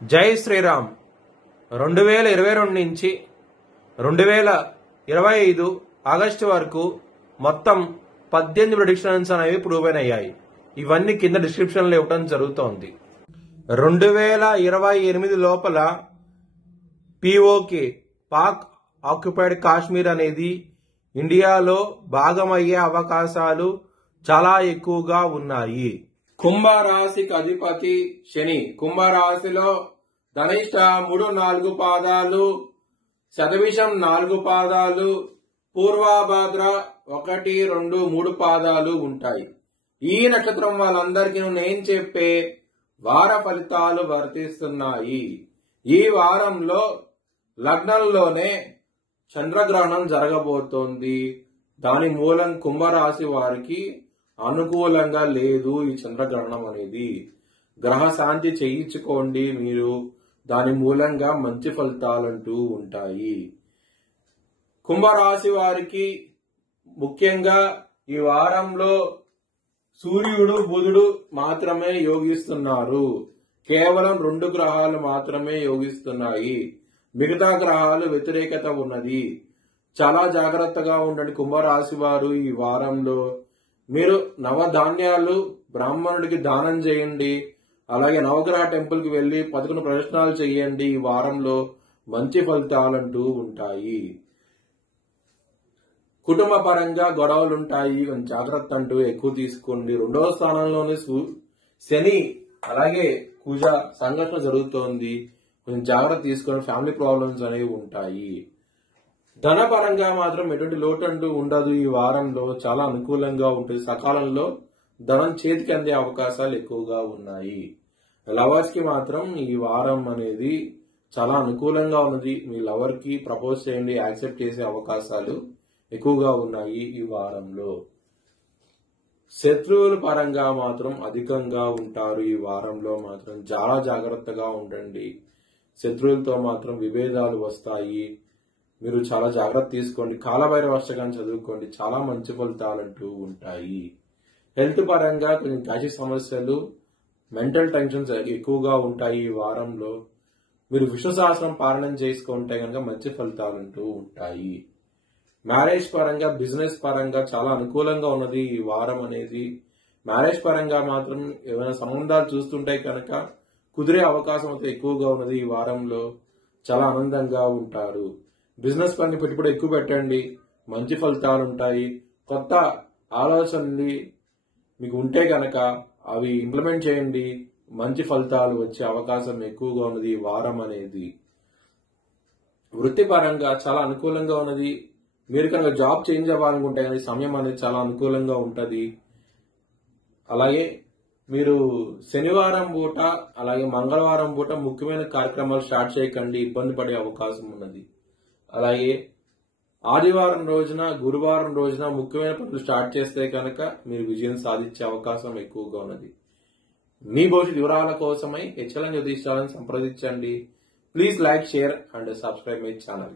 జై శ్రీరామ్. 2022 నుంచి 2025 ఆగస్టు వరకు మొత్తం 18 ప్రెడిక్షన్స్ అనేవి ప్రూవ్ అయ్యాయి. ఇవన్నీ కింద డిస్క్రిప్షన్ లో ఇవ్వడం జరుగుతోంది. 2028 లోపల పిఓకే పాక్ ఆక్యుపైడ్ కాశ్మీర్ అనేది ఇండియాలో భాగమయ్యే అవకాశాలు చాలా ఎక్కువగా ఉన్నాయి. కుంభరాశికి అధిపతి శని. కుంభరాశిలో ధనిష్ట 3-4 పాదాలు, శతభిషం 4 పాదాలు, పూర్వభాద్ర 1, 2, 3 పాదాలు ఉంటాయి. ఈ నక్షత్రం వాళ్ళందరికీ నేను చెప్పే వార ఫలితాలు వర్తిస్తున్నాయి. ఈ వారంలో లగ్నంలోనే చంద్రగ్రహణం జరగబోతోంది. దాని మూలం కుంభరాశి వారికి అనుకూలంగా లేదు. ఈ చంద్రగ్రహణం అనేది గ్రహ శాంతి చేయించుకోండి. మీరు దాని మూలంగా మంచి ఫలితాలంటూ ఉంటాయి. కుంభరాశి వారికి ముఖ్యంగా ఈ వారంలో సూర్యుడు, బుధుడు మాత్రమే యోగిస్తున్నారు. కేవలం 2 గ్రహాలు మాత్రమే యోగిస్తున్నాయి. మిగతా గ్రహాలు వ్యతిరేకత ఉన్నది. చాలా జాగ్రత్తగా ఉండండి కుంభరాశి వారు. ఈ వారంలో మీరు నవధాన్యాలు బ్రాహ్మణుడికి దానం చేయండి. అలాగే నవగ్రహ టెంపుల్ కి వెళ్లి 11 ప్రదక్షిణాలు చేయండి. ఈ వారంలో మంచి ఫలితాలంటూ ఉంటాయి. కుటుంబ పరంగా గొడవలుంటాయి. కొంచెం జాగ్రత్త అంటూ ఎక్కువ తీసుకోండి. 2వ స్థానంలోనే శని అలాగే కుజ సంఘటన జరుగుతోంది. కొంచెం జాగ్రత్త తీసుకొని ఫ్యామిలీ ప్రాబ్లమ్స్ అనేవి ఉంటాయి. ధనపరంగా మాత్రం ఎటువంటి లోటు అంటూ ఉండదు. ఈ వారంలో చాలా అనుకూలంగా ఉంటుంది. సకాలంలో ధనం చేతికి అందే అవకాశాలు ఎక్కువగా ఉన్నాయి. లవర్స్ కి మాత్రం ఈ వారం అనేది చాలా అనుకూలంగా ఉన్నది. మీ లవర్ కి ప్రపోజ్ చేయండి, యాక్సెప్ట్ చేసే అవకాశాలు ఎక్కువగా ఉన్నాయి ఈ వారంలో. శత్రువుల పరంగా మాత్రం అధికంగా ఉంటారు. ఈ వారంలో మాత్రం చాలా జాగ్రత్తగా ఉండండి. శత్రువులతో మాత్రం విభేదాలు వస్తాయి. మీరు చాలా జాగ్రత్త తీసుకోండి. కాలభైరవ అష్టకం చదువుకోండి. చాలా మంచి ఫలితాలంటూ ఉంటాయి. హెల్త్ పరంగా కొంచెం గ్యాస్ట్రిక్ సమస్యలు, మెంటల్ టెన్షన్స్ ఎక్కువగా ఉంటాయి. ఈ వారంలో మీరు విష్ణు సహస్రం పారాయణం చేసుకుంటే కనుక మంచి ఫలితాలంటూ ఉంటాయి. మ్యారేజ్ పరంగా, బిజినెస్ పరంగా చాలా అనుకూలంగా ఉన్నది ఈ వారం అనేది. మ్యారేజ్ పరంగా మాత్రం ఏమైనా సంబంధాలు చూస్తుంటే కనుక కుదిరే అవకాశం అయితే ఎక్కువగా ఉన్నది. ఈ వారంలో చాలా ఆనందంగా ఉంటారు. బిజినెస్ పని పెట్టుబడి ఎక్కువ పెట్టండి. మంచి ఫలితాలు ఉంటాయి. కొత్త ఆలోచనలు మీకు ఉంటే కనుక అవి ఇంప్లిమెంట్ చేయండి. మంచి ఫలితాలు వచ్చే అవకాశం ఎక్కువగా ఉన్నది ఈ వారం అనేది. వృత్తిపరంగా చాలా అనుకూలంగా ఉన్నది. మీరు కనుక జాబ్ చేంజ్ అవ్వాలనుకుంటే కానీ సమయం అనేది చాలా అనుకూలంగా ఉంటుంది. అలాగే మీరు శనివారం పూట అలాగే మంగళవారం పూట ముఖ్యమైన కార్యక్రమాలు స్టార్ట్ చేయకండి. ఇబ్బంది పడే అవకాశం ఉన్నది. అలాగే ఆదివారం రోజున, గురువారం రోజున ముఖ్యమైన పనులు స్టార్ట్ చేస్తే కనుక మీరు విజయం సాధించే అవకాశం ఎక్కువగా ఉన్నది. మీ భవిష్యత్ వివరాల కోసమై HLN జ్యోతిష్యాలను సంప్రదించండి. Please like, share and subscribe my channel.